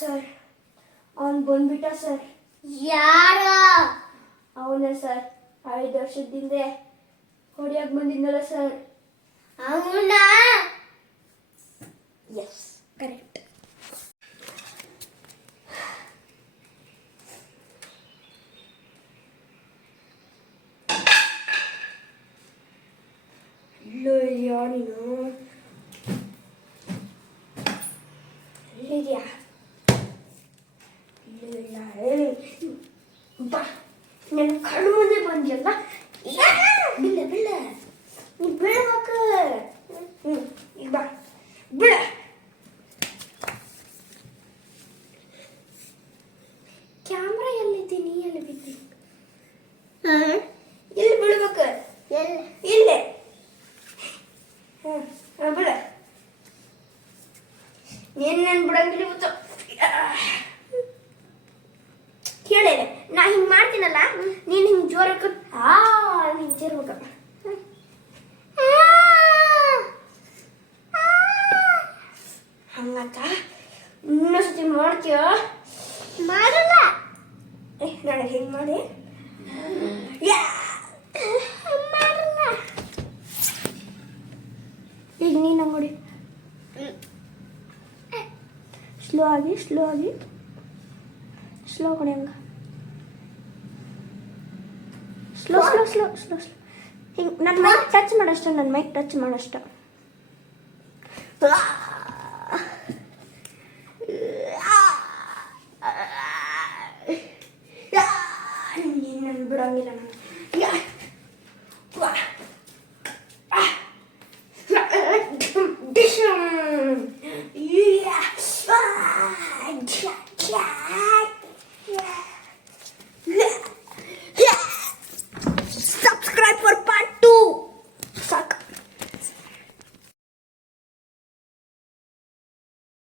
Sir ಅವನು ಬಂದ್ಬಿಟ್ಟ sir. ಯಾರ? ಅವನೇ ಸರ್, 5 ವರ್ಷದಿಂದ ಹೊಡಿಯಕ್ಕೆ ಬಂದಿದ್ನಲ್ಲ ಸರ್. ಅವನ? Yes, correct. ಇಲ್ಲೋ ಇದೆಯಾ ನೀನು? ಎಲ್ಲಿದ್ಯಾ? ಬಾ, ನನ್ನ ಕಣ್ಣು ಮುಂದೆ ಬಂದಿಯಲ್ಲ. ಬಿಲ್ಲ ಬಿಲ್ಲ, ನೀ ಬೀಳ್ಬೇಕು. ಈಗ ಬಾ, ಬಿಡ. ಕ್ಯಾಮ್ರಾ ಎಲ್ಲಿದ್ದೆ, ನೀ ಎಲ್ಲಿ ಬಿದ್ದಿ? ಇಲ್ಲಿ ಬೀಳ್ಬೇಕು. ಇಲ್ಲೇ. ಬಿಡ. ನೀನು ನನ್ನ ಬಿಡಂಗಿಲ್ಲ ಗೊತ್ತು. ಕೇಳಿಲ್ಲ, ನಾ ಹಿಂಗೆ ಮಾಡ್ತೀನಲ್ಲ, ನೀನು ಹಿಂಗೆ ಜೋರ ಹಿಂಗೆ ಸೇರ್ಬೇಕು. ಹಂಗಂತ ಇನ್ನೊಂದ್ಸತಿ ಮಾಡ್ತೀಯ? ಮಾಡಲ್ಲ. ನಾಳೆ ಹಿಂಗೆ ಮಾಡಿ. ಮಾಡಲ್ಲ. ಈಗ ನೀನು ನೋಡಿ, ಸ್ಲೋ ಆಗಿ ಸ್ಲೋ ಕೊಡಿ. ಹಂಗ ಸ್ಲೋ ಹಿಂಗೆ ನನ್ನ ಮೈಕ್ ಟಚ್ ಮಾಡಷ್ಟ.